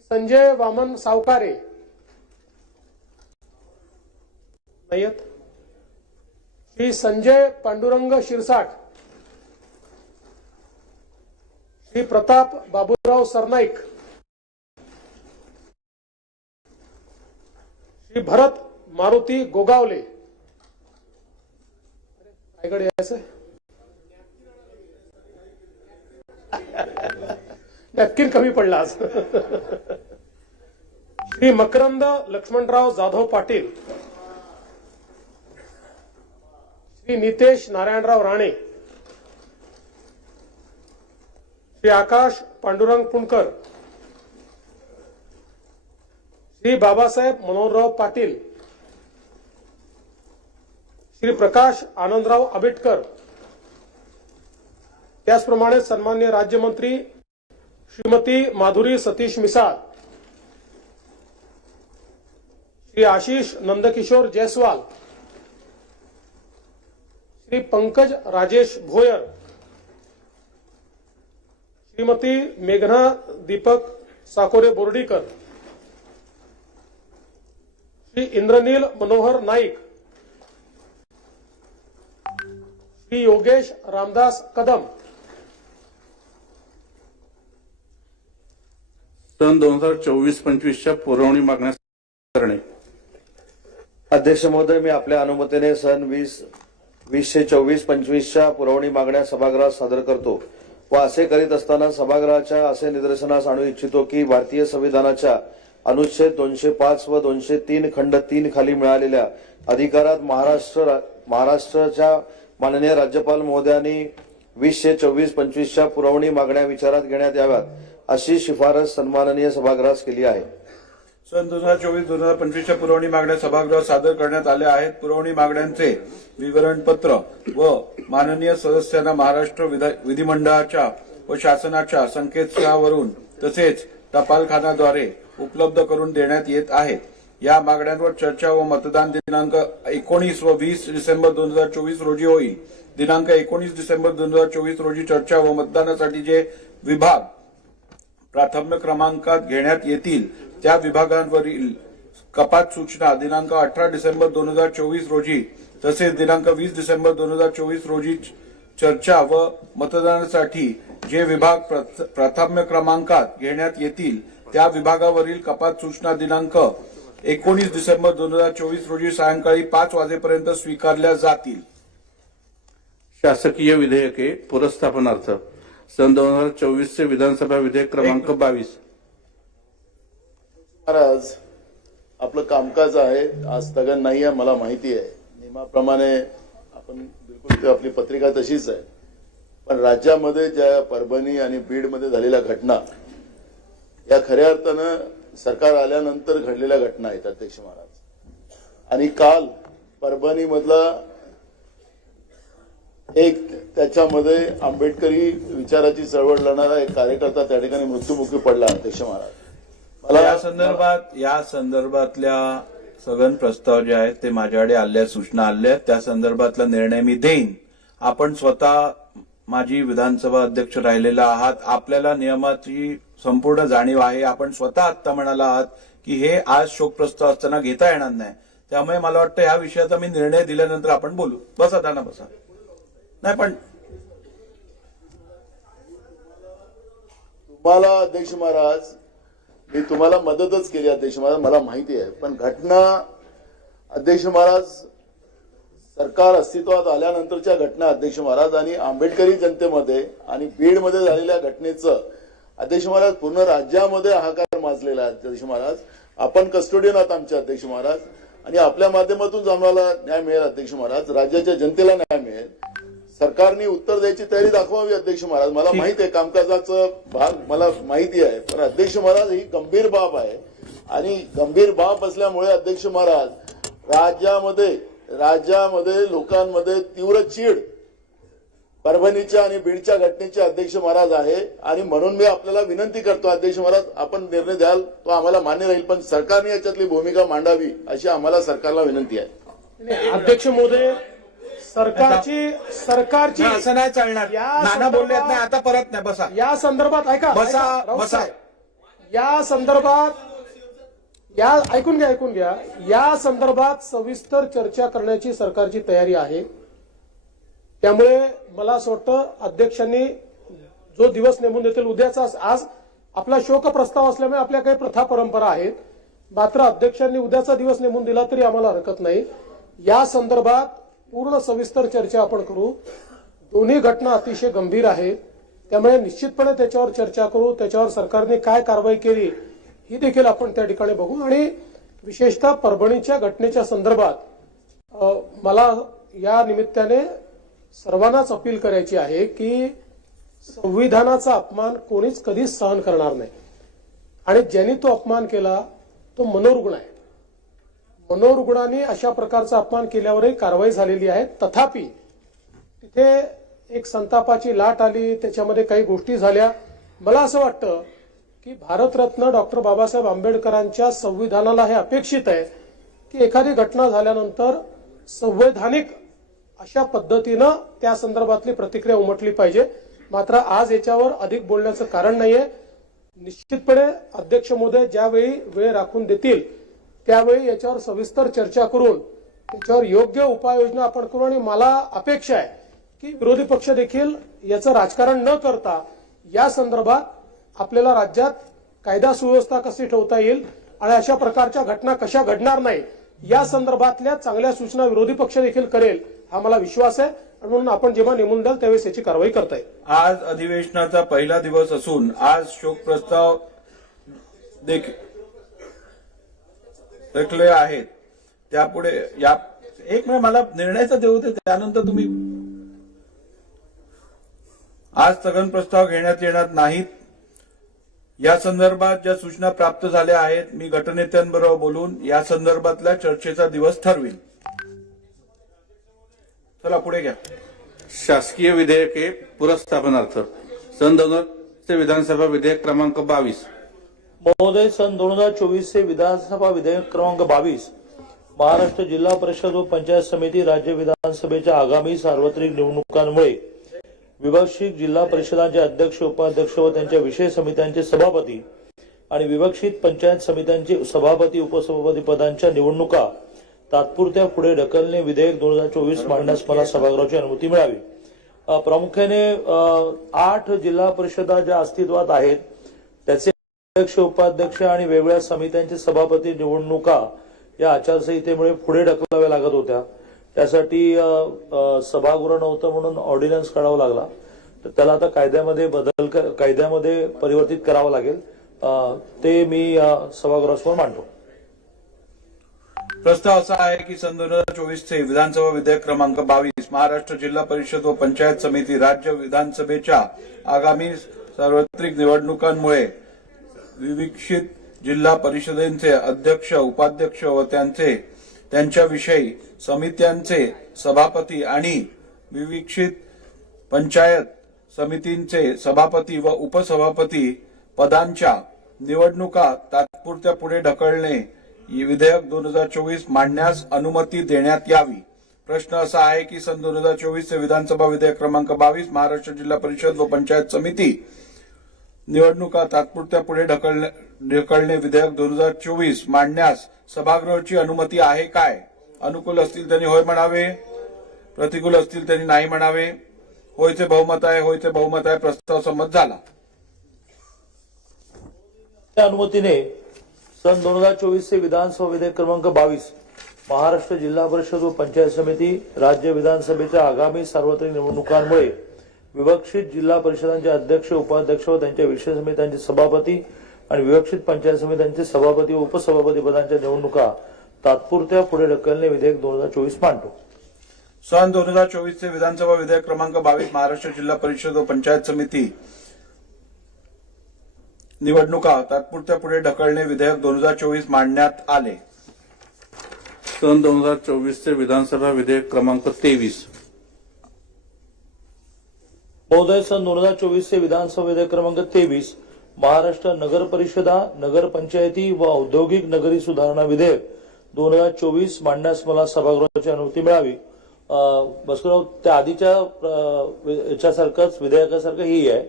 संजय वामन सावकारे. नाही श्री संजय पांडुरंग शिरसाट. श्री प्रताप बाबूराव सरनाईक. श्री भरत मारुती गोगावले. रायगड यायचं? नक्की कमी पडला आज. श्री मकरंद लक्ष्मणराव जाधव पाटील श्री नितेश नारायणराव राणे श्री आकाश पांडुरंग पुणकर श्री बाबासाहेब मनोहरराव पाटील श्री प्रकाश आनंदराव आंबेडकर त्याचप्रमाणे सन्मान्य राज्यमंत्री श्रीमती माधुरी सतीश मिसाळ श्री आशिष नंदकिशोर जयस्वाल श्री पंकज राजेश भोयर श्रीमती मेघना दीपक साकोरे बोर्डीकर श्री इंद्रनील मनोहर नाईक श्री योगेश रामदास कदम सन दोन हजार चोवीस पंचवीसच्या पुरवणी मागण्या करणे. अध्यक्ष महोदय मी आपल्या अनुमतीने सन वीस वीसशे चोवीस पंचवीसच्या पुरवणी मागण्या सभागृहात सादर करतो व असे करीत असताना सभागृहाच्या असे निदर्शनास आणू इच्छितो की भारतीय संविधानाच्या अनुच्छेद दोनशे पाच व दोनशे तीन खंड तीन खाली मिळालेल्या अधिकारात महाराष्ट्र महाराष्ट्राच्या माननीय राज्यपाल महोदयांनी वीसशे चोवीस पंचवीसच्या पुरवणी मागण्या विचारात घेण्यात याव्यात. अशी शिफारस सन्माननीय सभागृहास केली आहे. सन दोन हजार चोवीस दोन हजार पंचवीसच्या पुरवणी मागण्या सभागृहात सादर करण्यात आल्या आहेत. पुरवणी मागण्यांचे विवरणपत्र व माननीय सदस्यांना महाराष्ट्र विधिमंडळाच्या व शासनाच्या संकेतस्थळावरून तसेच टपालखानाद्वारे उपलब्ध करून देण्यात येत आहेत या मागण्यांवर चर्चा व मतदान दिनांक एकोणीस व वीस डिसेंबर दोन हजार चोवीस रोजी होईल. दिनांक एकोणीस डिसेंबर दोन हजार चोवीस रोजी चर्चा व मतदानासाठी जे विभाग प्राथम्य क्रमांकात घेण्यात येतील त्या विभागांवरील कपात सूचना दिनांक अठरा डिसेंबर दोन हजार चोवीस रोजी तसेच दिनांक वीस डिसेंबर दोन हजार चोवीस रोजी चर्चा व मतदानासाठी जे विभाग प्रथ- प्राथम्य क्रमांकात घेण्यात येतील त्या विभागावरील कपात सूचना दिनांक एकोणीस डिसेंबर दोन हजार चोवीस रोजी सायंकाळी पाच वाजेपर्यंत स्वीकारल्या जातील. शासकीय विधेयके पुरस्थापनार्थ सन दोन हजार चोवीसचे विधानसभा विधेयक क्रमांक बावीस. महाराज आपलं कामकाज आहे आज स्थगन नाही आहे मला माहिती आहे. नियमाप्रमाणे आपण बिलकुल आपली पत्रिका तशीच आहे. पण राज्यामध्ये ज्या परभणी आणि बीडमध्ये झालेल्या घटना या खऱ्या अर्थानं सरकार आल्यानंतर घडलेल्या घटना आहेत अध्यक्ष महाराज. आणि काल परभणीमधला एक त्याच्यामध्ये आंबेडकरी विचाराची चळवळ लढणारा एक कार्यकर्ता त्या ठिकाणी मृत्युमुखी पडला अध्यक्ष महाराज. या संदर्भात या संदर्भातल्या सगळं प्रस्ताव जे आहेत ते माझ्याकडे आल्या सूचना आल्या. त्या संदर्भातला निर्णय मी देईन. आपण स्वतः माजी विधानसभा अध्यक्ष राहिलेला आहात. आपल्याला नियमाची संपूर्ण जाणीव आहे. आपण स्वतः आत्ता म्हणाला आहात की हे आज शोक प्रस्ताव असताना घेता येणार नाही. त्यामुळे मला वाटतं ह्या विषयाचा मी निर्णय दिल्यानंतर आपण बोलू. बसा दाना बसा. नाही पण तुम्हाला अध्यक्ष महाराज मी तुम्हाला मदतच केली अध्यक्ष महाराज मला माहिती आहे. पण घटना अध्यक्ष महाराज सरकार अस्तित्वात आल्यानंतरच्या घटना अध्यक्ष महाराज आणि आंबेडकरी जनतेमध्ये आणि बीडमध्ये झालेल्या घटनेचं अध्यक्ष महाराज पूर्ण राज्यामध्ये हाकार माजलेला आहे अध्यक्ष महाराज. आपण कस्टोडियन आहात आमचे अध्यक्ष महाराज. आणि आपल्या माध्यमातून आम्हाला न्याय मिळेल अध्यक्ष महाराज. राज्याच्या जनतेला न्याय मिळेल. सरकारने उत्तर द्यायची तयारी दाखवावी अध्यक्ष महाराज. मला माहिती आहे कामकाजाचं भाग मला माहिती आहे पण अध्यक्ष महाराज ही गंभीर बाब आहे. आणि गंभीर बाब असल्यामुळे अध्यक्ष महाराज राज्यामध्ये राज्यामध्ये लोकांमध्ये तीव्र चीड परभणीच्या आणि बीडच्या घटनेचे अध्यक्ष महाराज आहे. आणि म्हणून मी आपल्याला विनंती करतो अध्यक्ष महाराज आपण निर्णय द्याल तो आम्हाला मान्य राहील पण सरकारने याच्यातली भूमिका मांडावी अशी आम्हाला सरकारला विनंती आहे. अध्यक्ष महोदय सरकारची सरकारची असं नाही चालणार. नाना बोलले नाही आता परत नाही बसा. या संदर्भात ऐका बसा, बसा. या संदर्भात या ऐकून घ्या ऐकून घ्या. या संदर्भात सविस्तर चर्चा करण्याची सरकारची तयारी आहे. त्यामुळे मला असं वाटतं अध्यक्षांनी जो दिवस नेमून देतील उद्याचा आज आपला शोक प्रस्ताव असल्यामुळे आपल्या काही प्रथा परंपरा आहेत. मात्र अध्यक्षांनी उद्याचा दिवस नेमून दिला तरी आम्हाला हरकत नाही. या संदर्भात पूर्ण सविस्तर चर्चा आपण करू. दोन्ही घटना अतिशय गंभीर आहेत त्यामुळे निश्चितपणे त्याच्यावर चर्चा करू. त्याच्यावर सरकारने काय कारवाई केली ही देखील आपण त्या ठिकाणी बघू. आणि विशेषतः परभणीच्या घटनेच्या संदर्भात मला या निमित्ताने सर्वांनाच अपील करायची आहे की संविधानाचा अपमान कोणीच कधीच सहन करणार नाही. आणि ज्यांनी तो अपमान केला तो मनोरुग्ण आहे. मनोरुग्णाने अशा प्रकारचा अपमान केल्यावरही कारवाई झालेली आहे. तथापि तिथे एक संतापाची लाट आली त्याच्यामध्ये काही गोष्टी झाल्या. मला असं वाटतं की भारतरत्न डॉक्टर बाबासाहेब आंबेडकरांच्या संविधानाला हे अपेक्षित आहे की एखादी घटना झाल्यानंतर संवैधानिक अशा पद्धतीनं त्या संदर्भातली प्रतिक्रिया उमटली पाहिजे. मात्र आज याच्यावर अधिक बोलण्याचं कारण नाहीये. निश्चितपणे अध्यक्ष महोदय ज्यावेळी वेळ राखून देतील त्यावेळी याच्यावर सविस्तर चर्चा करून त्याच्यावर योग्य उपाययोजना आपण करू आणि मला अपेक्षा आहे की विरोधी पक्ष देखील याचं राजकारण न करता या संदर्भात आपल्याला राज्यात कायदा सुव्यवस्था कशी ठेवता येईल आणि अशा प्रकारच्या घटना कशा घडणार नाही या संदर्भातल्या चांगल्या सूचना विरोधी पक्ष देखील करेल हा मला विश्वास आहे. आणि म्हणून आपण जेव्हा नेमून द्याल त्यावेळेस याची कारवाई करता येईल. आज अधिवेशनाचा पहिला दिवस असून आज शोक प्रस्ताव देखील रखले आहेत. त्यापुढे या एक म्हणजे मला निर्णयाचा देऊ दे त्यानंतर तुम्ही आज स्थगन प्रस्ताव घेण्यात येणार नाहीत. या संदर्भात ज्या सूचना प्राप्त झाल्या आहेत मी गटनेत्यांबरोबर बोलून या संदर्भातल्या चर्चेचा दिवस ठरवीन. चला पुढे घ्या. शासकीय विधेयके पुरस्थापनार्थ. सन दोन विधानसभा विधेयक क्रमांक बावीस. महोदय सन दोन हजार चोवीसचे विधानसभा विधेयक क्रमांक बावीस महाराष्ट्र जिल्हा परिषद व पंचायत समिती राज्य विधानसभेच्या आगामी सार्वत्रिक निवडणुकांमुळे विवक्षित जिल्हा परिषदांचे अध्यक्ष उपाध्यक्ष व त्यांच्या विषय समित्यांचे सभापती आणि विवक्षित पंचायत समित्यांचे सभापती उपसभापती पदांच्या निवडणुका तात्पुरत्या पुढे ढकलणे विधेयक दोन हजार चोवीस मांडण्यास मला सभागृहाची अनुमती मिळावी. प्रामुख्याने आठ जिल्हा परिषदा ज्या अस्तित्वात आहेत अध्यक्ष उपाध्यक्ष आणि वेगवेगळ्या समित्यांचे सभापती निवडणुका या आचारसंहितेमुळे पुढे ढकलाव्या लागत होत्या. त्यासाठी सभागृह नव्हतं म्हणून ऑर्डिनन्स काढावा लागला. तर त्याला आता कायद्यामध्ये बदल कायद्यामध्ये परिवर्तित करावं लागेल. ते मी सभागृहासमोर मांडतो. प्रस्ताव असा आहे की सन दोन हजार चोवीसचे विधानसभा विधेयक क्रमांक बावीस महाराष्ट्र जिल्हा परिषद व पंचायत समिती राज्य विधानसभेच्या आगामी सार्वत्रिक निवडणुकांमुळे विविक्षित जिल्हा परिषदेचे अध्यक्ष उपाध्यक्ष व त्यांचे त्यांच्याविषयी समित्यांचे सभापती आणि विविक्षित पंचायत समितींचे सभापती व उपसभापती पदांच्या निवडणुका तात्पुरत्या पुढे ढकलणे विधेयक दोन हजार चोवीस मांडण्यास अनुमती देण्यात यावी. प्रश्न असा आहे की सन दोन हजार चोवीस चे विधानसभा विधेयक क्रमांक बावीस महाराष्ट्र जिल्हा परिषद व पंचायत समिती निवडणुका तात्पुरत्या पुढे ढकलणे ढकलणे विधेयक दोन हजार चोवीस मांडण्यास सभागृहाची अनुमती आहे काय? अनुकूल असतील त्यांनी होय म्हणावे. प्रतिकूल असतील त्यांनी नाही म्हणावे. होयचे बहुमत आहे होयचे बहुमत आहे प्रस्ताव संमत झाला. त्या अनुमतीने सन दोन हजार चोवीस चे विधानसभा विधेयक क्रमांक बावीस महाराष्ट्र जिल्हा परिषद व पंचायत समिती राज्य विधानसभेच्या आगामी सार्वत्रिक निवडणुकांमुळे विवक्षित जिल्हा परिषदांचे अध्यक्ष उपाध्यक्ष व त्यांच्या विषय समित्यांचे सभापती आणि विवक्षित पंचायत समित्यांचे सभापती व उपसभापती पदांच्या निवडणुका तात्पुरत्या पुढे ढकलणे विधेयक दोन हजार चोवीस मांडतो. सन दोन हजार चोवीस चे विधानसभा विधेयक क्रमांक बावीस महाराष्ट्र जिल्हा परिषद व पंचायत समिती निवडणुका तात्पुरत्या पुढे ढकलणे विधेयक दोन हजार चोवीस मांडण्यात आले. सन दोन हजार चोवीस चे विधानसभा विधेयक क्रमांक तेवीस. महोदय सन दोन हजार चोवीस चे विधानसभा विधेयक क्रमांक तेवीस महाराष्ट्र नगर परिषदा नगर पंचायती व औद्योगिक नगरी सुधारणा विधेयक दोन हजार चोवीस मांडण्यास मला सभागृहाची अनुमती मिळावी. बसकराव त्या आधीच्या याच्यासारखंच विधेयकासारखं ही आहे.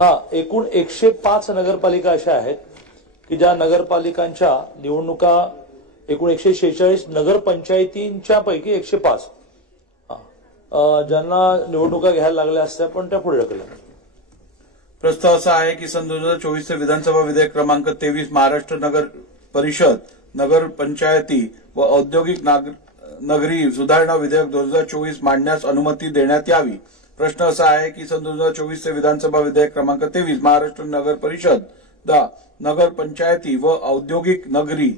हा एकूण एकशे पाच नगरपालिका अशा आहेत की ज्या नगरपालिकांच्या निवडणुका एकूण एकशे शेहेचाळीस नगरपंचायतींच्या पैकी एकशे पाच. ज्यांना निवडणुका घ्यायला लागल्या असत्या पण त्या पुढे ढकलल्या. प्रस्ताव असा आहे की सन दोन हजार चोवीसचे विधानसभा विधेयक क्रमांक तेवीस महाराष्ट्र नगर परिषद नगर पंचायती व औद्योगिक नाग- नगरी सुधारणा विधेयक दोन हजार चोवीस मांडण्यास अनुमती देण्यात यावी. प्रश्न असा आहे की सन दोन हजार चोवीसचे विधानसभा विधेयक क्रमांक तेवीस महाराष्ट्र नगर परिषद दा नगर पंचायती व औद्योगिक नगरी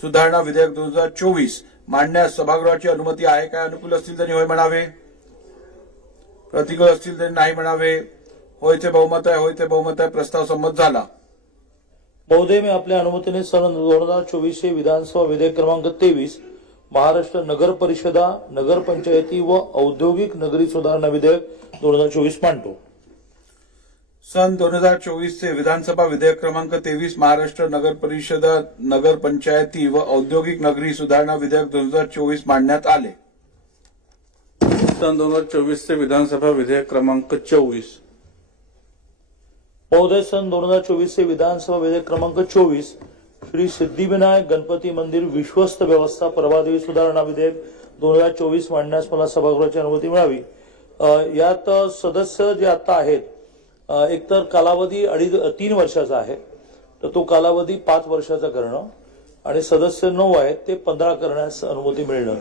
सुधारणा विधेयक दोन हजार चोवीस मांडण्यास सभागृहाची अनुमती आहे काय? अनुकूल असतील तर होय म्हणावे. प्रतिकूल असतील तरी नाही म्हणावे. होयचे बहुमत आहे होयचे बहुमत आहे प्रस्ताव संमत झाला. महोदय मी आपल्या अनुमतीने सन दोन हजार चोवीसचे विधानसभा विधेयक क्रमांक तेवीस महाराष्ट्र नगर परिषदा नगर पंचायती व औद्योगिक नगरी सुधारणा विधेयक दोन हजार चोवीस मांडतो. सन दोन हजार चोवीसचे विधानसभा विधेयक क्रमांक तेवीस महाराष्ट्र नगर परिषद नगर पंचायती व औद्योगिक नगरी सुधारणा विधेयक दोन हजार चोवीस मांडण्यात आले. पाकिस्तान दोन हजार चोवीसचे विधानसभा विधेयक क्रमांक चोवीस. महोदय सन दोन हजार चोवीसचे विधानसभा विधेयक क्रमांक चोवीस श्री सिद्धिविनायक गणपती मंदिर विश्वस्त व्यवस्था प्रभादेवी सुधारणा विधेयक दोन हजार चोवीस मांडण्यास मला सभागृहाची अनुमती मिळावी. यात सदस्य जे आता आहेत एकतर कालावधी अडीच तीन वर्षाचा आहे. तर तो कालावधी पाच वर्षाचा करणं आणि सदस्य नऊ आहेत ते पंधरा करण्यास अनुमती मिळणं.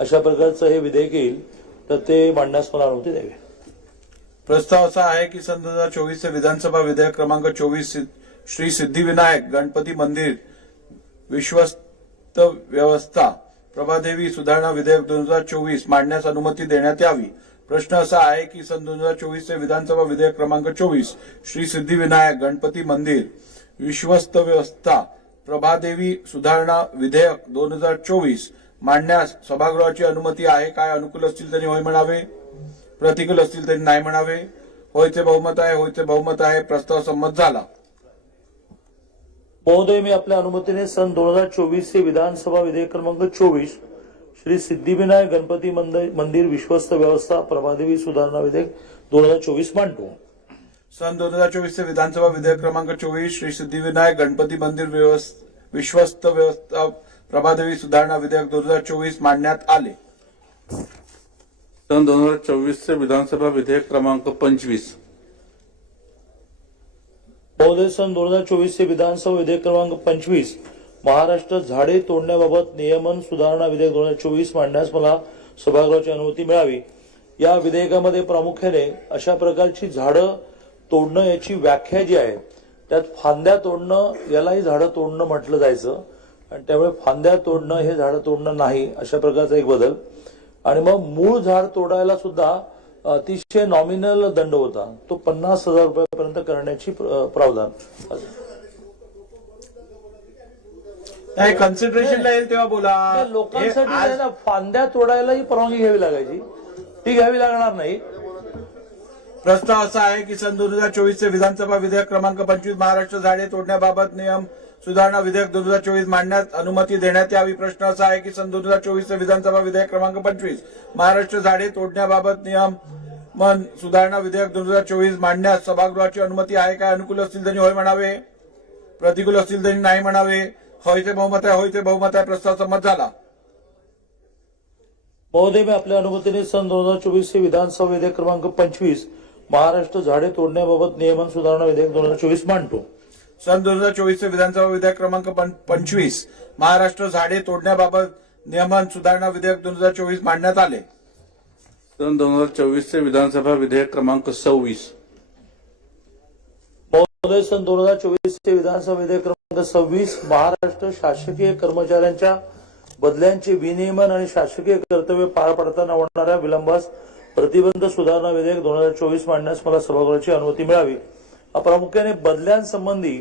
अशा प्रकारचं हे विधेयक येईल. तर ते मांडण्यास मला अनुमती द्यावी प्रस्ताव असा आहे की सन दोन हजार चोवीसचे विधानसभा विधेयक क्रमांक चोवीस श्री सिद्धिविनायक गणपती मंदिर विश्वस्त व्यवस्था प्रभादेवी सुधारणा विधेयक दोन हजार चोवीस मांडण्यास अनुमती देण्यात यावी. प्रश्न असा आहे की सन दोन हजार चोवीसचे विधानसभा विधेयक क्रमांक चोवीस श्री सिद्धिविनायक गणपती मंदिर विश्वस्त व्यवस्था प्रभादेवी सुधारणा विधेयक दोन हजार चोवीस मांडण्यास सभागृहाची अनुमती आहे. काय अनुकूल असतील तरी होय म्हणावे. प्रतिकूल असतील तरी नाही म्हणावे. होयचे बहुमत आहे होयचे बहुमत आहे. प्रस्ताव संमत झाला. महोदय मी आपल्या अनुमतीने सन दोन हजार चोवीसचे विधानसभा विधेयक क्रमांक चोवीस श्री सिद्धिविनायक गणपती मंदिर मंदिर विश्वस्त व्यवस्था प्रभादेवी सुधारणा विधेयक दोन हजार चोवीस मांडतो. सन दोन हजार चोवीसचे विधानसभा विधेयक क्रमांक चोवीस श्री सिद्धिविनायक गणपती मंदिर विश्वस्त व्यवस्था प्रभादेवी सुधारणा विधेयक दोन हजार चोवीस मांडण्यात आले. सन दोन हजार चोवीसचे विधानसभा विधेयक क्रमांक पंचवीस. महोदय सन दोन हजार चोवीसचे विधानसभा विधेयक क्रमांक पंचवीस. महाराष्ट्र झाडे तोडण्याबाबत नियमन सुधारणा विधेयक दोन हजार चोवीस मांडण्यास मला सभागृहाची अनुमती मिळावी. या विधेयकामध्ये प्रामुख्याने अशा प्रकारची झाडं तोडणं याची व्याख्या जी आहे त्यात फांद्या तोडणं यालाही झाडं तोडणं म्हटलं जायचं. आणि त्यामुळे फांद्या तोडणं हे झाडं तोडणं नाही अशा प्रकारचा एक बदल. आणि मग मूळ झाड तोडायला सुद्धा अतिशय नॉमिनल दंड होता. तो पन्नास हजार रुपयापर्यंत करण्याची प्र- प्रावधान. नाही कन्सिडरेशनला येईल तेव्हा बोला. लोकांसाठी हे फांद्या तोडायलाही परवानगी घ्यावी लागायची. ती घ्यावी लागणार नाही. प्रस्ताव असा आहे की सन दोन हजार चोवीसचे विधानसभा विधेयक क्रमांक पंचवीस महाराष्ट्र झाडे तोडण्याबाबत नियम सुधारणा विधेयक दोन हजार चोवीस मांडण्यात अनुमती देण्यात यावी. प्रश्न असा आहे की सन दोन हजार चोवीसचे विधानसभा विधेयक क्रमांक पंचवीस महाराष्ट्र झाडे तोडण्याबाबत नियम मन सुधारणा विधेयक दोन हजार चोवीस मांडण्यास सभागृहाची अनुमती आहे काय? अनुकूल असतील तरी होय म्हणावे? प्रतिकूल असतील तरी नाही म्हणावे? होयचे बहुमत आहे होयचे बहुमत आहे प्रस्ताव संमत झाला. महोदय मी आपल्या अनुमतीने सन दोन हजार चोवीसचे विधानसभा विधेयक क्रमांक पंचवीस महाराष्ट्र झाडे तोडण्याबाबत नियमन सुधारणा विधेयक दोन हजार चोवीस मांडतो. सन दोन हजार चोवीसचे विधानसभा विधेयक क्रमांक पंचवीस. महाराष्ट्र झाडे तोडण्याबाबत नियमन सुधारणा विधेयक दोन हजार चोवीस मांडण्यात आले. सन दोन हजार चोवीसचे विधानसभा विधेयक क्रमांक सव्वीस. महोदय सन दोन हजार चोवीसचे विधानसभा विधेयक क्रमांक सव्वीस महाराष्ट्र शासकीय कर्मचाऱ्यांच्या बदल्यांचे विनियमन आणि शासकीय कर्तव्य पार पाडताना होणाऱ्या विलंबास प्रतिबंध सुधारणा विधेयक दोन हजार चोवीस मांडण्यास मला सभागृहाची अनुमती मिळावी. प्रामुख्याने बदल्यांसंबंधी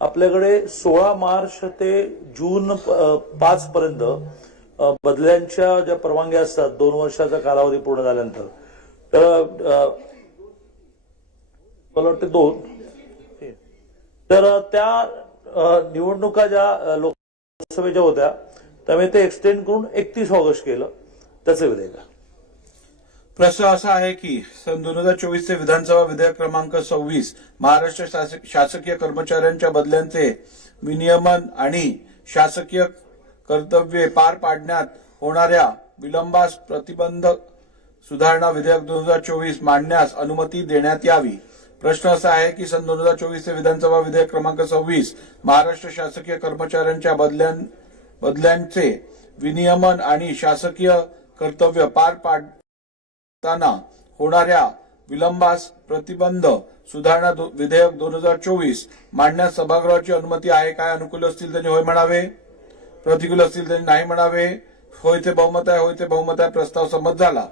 आपल्याकडे सोळा मार्च ते जून पाच पर्यंत बदल्यांच्या ज्या परवानग्या असतात दोन वर्षाचा कालावधी पूर्ण झाल्यानंतर. तर मला वाटतं दोन. तर त्या निवडणुका ज्या लोकसभेच्या होत्या त्यामुळे ते एक्सटेंड करून एकतीस ऑगस्ट केलं. त्याचं विधेयक. आहे. प्रश्न असा आहे की सन दोन हजार चोवीसचे विधानसभा विधेयक क्रमांक सव्वीस महाराष्ट्र शासक शासकीय कर्मचाऱ्यांच्या बदल्यांचे विनियमन आणि शासकीय कर्तव्ये पार पाडण्यात होणाऱ्या विलंबास प्रतिबंध सुधारणा विधेयक दोन हजार चोवीस मांडण्यास अनुमती देण्यात यावी. प्रश्न असा आहे की सन दोन हजार चोवीसचे विधानसभा विधेयक क्रमांक सव्वीस महाराष्ट्र शासकीय कर्मचाऱ्यांच्या बदल्यां बदल्यांचे विनियमन आणि शासकीय कर्तव्य पार पाड पाडताना होणाऱ्या विलंबास प्रतिबंध सुधारणा दो- विधेयक दोन हजार चोवीस मांडण्यास सभागृहाची अनुमती आहे काय? अनुकूल असतील त्यांनी होय म्हणावे. प्रतिकूल असतील त्यांनी नाही म्हणावे. होय ते बहुमत आहे होय ते बहुमत आहे प्रस्ताव संमत झाला.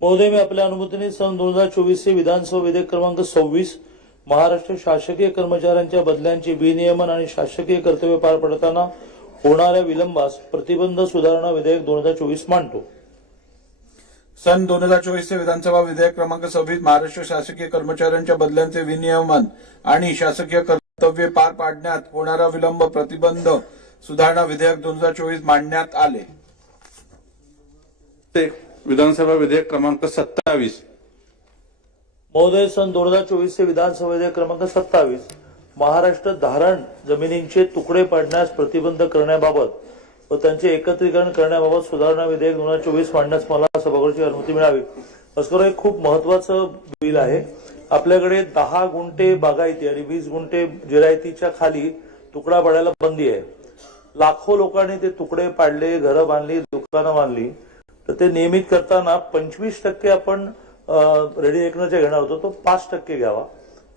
महोदय मी आपल्या अनुमतीने सन दोन हजार चोवीस चोवीसचे विधानसभा विधेयक क्रमांक सव्वीस महाराष्ट्र शासकीय कर्मचाऱ्यांच्या बदल्यांचे विनियमन आणि शासकीय कर्तव्य पार पडताना होणाऱ्या विलंबास प्रतिबंध सुधारणा विधेयक दोन हजार चोवीस मांडतो. सन दोन हजार चोवीसचे विधानसभा विधेयक क्रमांक सव्वीस महाराष्ट्र शासकीय कर्मचाऱ्यांच्या बदल्यांचे विनियमन आणि शासकीय कर्तव्ये पार पाडण्यात होणारा विलंब प्रतिबंध सुधारणा विधेयक दोन हजार चोवीस मांडण्यात आले. ते विधानसभा विधेयक क्रमांक सत्तावीस. महोदय सन दोन हजार चोवीसचे विधानसभा विधेयक क्रमांक सत्तावीस. महाराष्ट्र धारण जमिनींचे तुकडे पाडण्यास प्रतिबंध करण्याबाबत व त्यांचे एकत्रीकरण करण्याबाबत सुधारणा विधेयक दोन हजार चोवीस मांडण्यास मला सभागृहाची अनुमती मिळावी. अस्कर हे खूप महत्वाचं बिल आहे. आपल्याकडे दहा गुंठे बागायती आणि वीस गुंठे जिरायतीच्या खाली तुकडा पाडायला बंदी आहे. लाखो लोकांनी ते तुकडे पाडले घरं बांधली दुकानं बांधली. तर ते नियमित करताना पंचवीस टक्के आपण रेडी एकरच्या घेणार होतो तो पाच टक्के घ्यावा.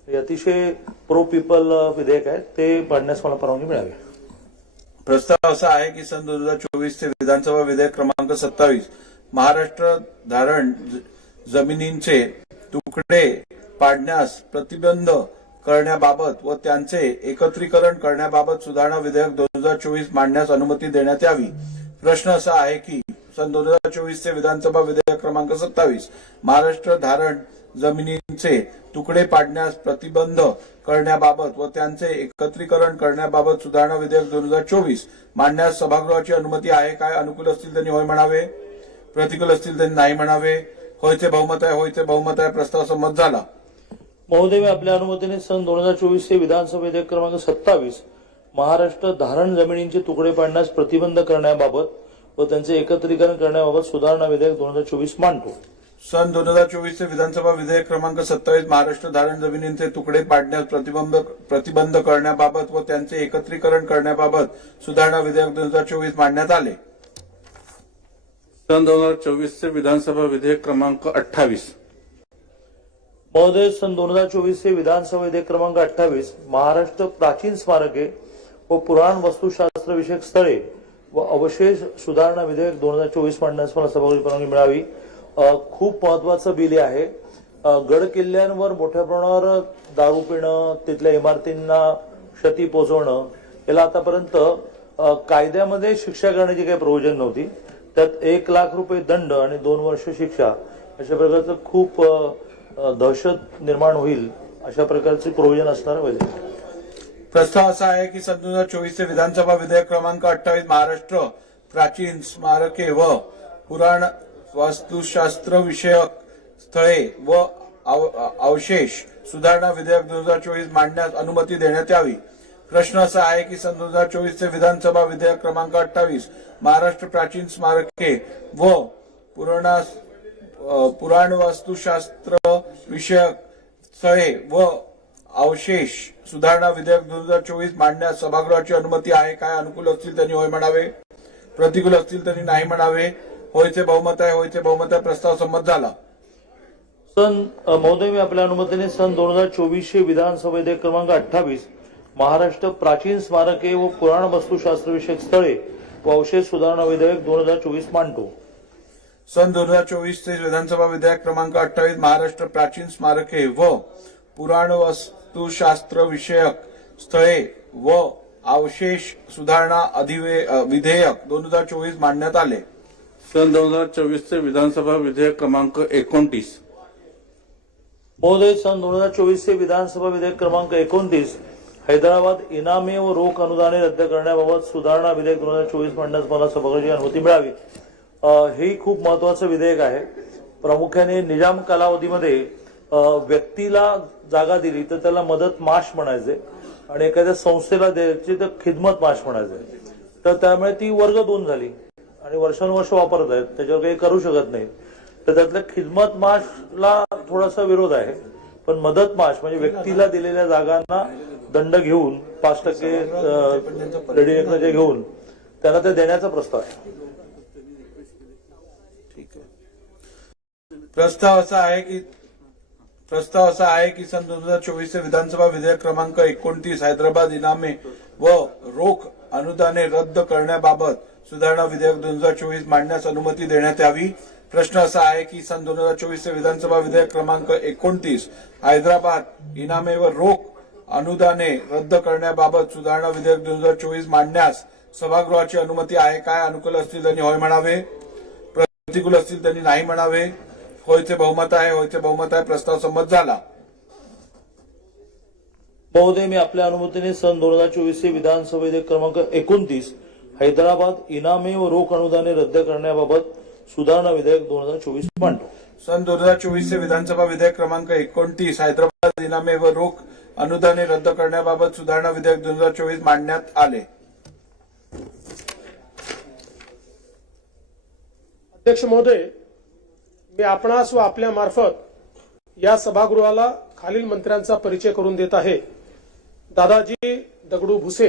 हे अतिशय प्रो पीपल विधेयक आहे. ते पाडण्यास मला परवानगी मिळावी. प्रस्ताव असा आहे की सन दोन हजार चोवीस ते विधानसभा विधेयक क्रमांक सत्तावीस महाराष्ट्र धारण जमिनींचे तुकडे पाडण्यास प्रतिबंध करण्याबाबत व त्यांचे एकत्रीकरण करण्याबाबत सुधारणा विधेयक दोन हजार चोवीस मांडण्यास अनुमती देण्यात यावी. प्रश्न असा आहे की सन दोन हजार चोवीसचे विधानसभा विधेयक क्रमांक सत्तावीस महाराष्ट्र धारण जमिनींचे तुकडे पाडण्यास प्रतिबंध करण्याबाबत व त्यांचे एकत्रीकरण करण्याबाबत सुधारणा विधेयक दोन हजार चोवीस मांडण्यास सभागृहाची अनुमती आहे काय? अनुकूल असतील त्यांनी होय म्हणावे? प्रतिकूल असतील त्यांनी नाही म्हणावे? होयचे बहुमत आहे होयचे बहुमत आहे प्रस्ताव संमत झाला. महोदय आपल्या अनुमतीने सन दोन हजार चोवीस चे विधानसभा विधेयक क्रमांक सत्तावीस महाराष्ट्र धारण जमिनींचे तुकडे पाडण्यास प्रतिबंध करण्याबाबत व त्यांचे एकत्रीकरण करण्याबाबत सुधारणा विधेयक दोन हजार चोवीस मांडतो. सन दोन हजार चोवीसचे विधानसभा विधेयक क्रमांक सत्तावीस महाराष्ट्र धारण जमिनींचे तुकडे पाडण्यास प्रतिबंध प्रतिबंध करण्याबाबत व त्यांचे एकत्रीकरण करण्याबाबत सुधारणा विधेयक दोन हजार चोवीस मांडण्यात आले. सन दोन हजार चोवीसचे विधानसभा विधेयक क्रमांक अठ्ठावीस. महोदय सन दोन हजार चोवीस चे विधानसभा विधेयक क्रमांक अठ्ठावीस महाराष्ट्र प्राचीन स्मारके व पुराण वस्तुशास्त्र विषयक स्थळे व अवशेष सुधारणा विधेयक दोन हजार चोवीस मांडण्यास मला सभागृहाची परवानगी मिळावी. खूप महत्वाचं बिल आहे. गड किल्ल्यांवर मोठ्या प्रमाणावर दारू पिणं तिथल्या इमारतींना क्षती पोचवणं याला आतापर्यंत कायद्यामध्ये शिक्षा करण्याची काही प्रोव्हिजन नव्हती. त्यात एक लाख रुपये दंड आणि दोन वर्ष शिक्षा अशा प्रकारचं खूप दहशत निर्माण होईल अशा प्रकारचे प्रोव्हिजन असणार पाहिजे प्रस्ताव असा आहे की सन दोन हजार चोवीसचे विधानसभा विधेयक क्रमांक अठ्ठावीस महाराष्ट्र प्राचीन स्मारके व पुराण वास्तुशास्त्र विषयक स्थळे व अवशेष सुधारणा विधेयक दोन हजार चोवीस मांडण्यास अनुमती देण्यात यावी. प्रश्न असा आहे की सन दोन हजार चोवीसचे विधानसभा विधेयक क्रमांक अठ्ठावीस महाराष्ट्र प्राचीन स्मारके व पुराणा पुराण वास्तुशास्त्र विषयक स्थळे व अवशेष सुधारणा विधेयक दोन हजार चोवीस मांडण्यास सभागृहाची अनुमती आहे. काय अनुकूल असतील त्यांनी होय म्हणावे? प्रतिकूल असतील त्यांनी नाही म्हणावे? होयचे बहुमत आहे होयचे बहुमत आहे प्रस्ताव संमत झाला. सन महोदय मी आपल्या अनुमतीने सन दोन हजार चोवीसशे विधानसभा विधेयक क्रमांक अठ्ठावीस महाराष्ट्र प्राचीन स्मारके व पुराण वस्तुशास्त्र विषयक स्थळे व अवशेष सुधारणा विधेयक दोन हजार चोवीस मांडतो. सन दोन हजार चोवीस चे विधानसभा विधेयक क्रमांक अठ्ठावीस महाराष्ट्र प्राचीन स्मारके व पुराण वास्तुशास्त्र विषयक स्थळे व अवशेष सुधारणा अधिवे विधेयक दोन हजार चोवीस मांडण्यात आले. सन दोन हजार चोवीसचे विधानसभा विधेयक क्रमांक एकोणतीस. महोदय सन दोन हजार चोवीसचे विधानसभा विधेयक क्रमांक एकोणतीस हैदराबाद इनामे व रोख अनुदाने रद्द करण्याबाबत सुधारणा विधेयक दोन हजार चोवीस मांडण्यास मला सभागृहाची अनुमती मिळावी. हे खूप महत्वाचं विधेयक आहे. प्रामुख्याने निजाम कालावधीमध्ये व्यक्तीला जागा दिली तर त्याला मदत माश म्हणायचे आणि एखाद्या संस्थेला द्यायची तर खिदमत माश म्हणायचे. तर त्यामुळे ती वर्ग दोन झाली. आणि वर्षानुवर्ष वापरत आहेत त्याच्यावर काही करू शकत नाही तर त्यातल्या खिदमत माशला थोडासा विरोध आहे पण मदत माश म्हणजे व्यक्तीला दिलेल्या जागांना दंड घेऊन पाच टक्के रेडी जे घेऊन त्यांना ते देण्याचा प्रस्ताव आहे. प्रस्ताव असा आहे की प्रस्ताव असा आहे की सन दोन हजार चोवीसचे विधानसभा विधेयक क्रमांक एकोणतीस हैदराबाद इनामे व रोख अनुदाने रद्द करण्याबाबत सुधारणा विधेयक दोन हजार चोवीस मांडण्यास अनुमती देण्यात यावी. प्रश्न असा आहे की सन दोन हजार चोवीसचे विधानसभा विधेयक क्रमांक एकोणतीस हैदराबाद इनामे व रोख अनुदाने रद्द करण्याबाबत सुधारणा विधेयक दोन हजार चोवीस मांडण्यास सभागृहाची अनुमती आहे काय? अनुकूल असतील त्यांनी होय म्हणावे. प्रतिकूल असतील त्यांनी नाही म्हणावे. होयचे बहुमत आहे होयचे बहुमत आहे. प्रस्ताव संमत झाला. महोदय मी आपल्या अनुमतीने सन दोन हजार चोवीसचे विधानसभा विधेयक क्रमांक एकोणतीस हैदराबाद इनामे व रोख अनुदाने रद्द करण्याबाबत सुधारणा विधेयक दोन हजार चोवीस मांडतो सन दोन हजार चोवीसचे विधानसभा विधेयक क्रमांक एकोणतीस हैदराबाद इनामे व रोख अनुदाने रद्द करण्याबाबत सुधारणा विधेयक दोन हजार चोवीस मांडण्यात आले. अध्यक्ष महोदय मी आपणास व आपल्या मार्फत या सभागृहाला खालील मंत्र्यांचा परिचय करून देत आहे. दादाजी दगडू भुसे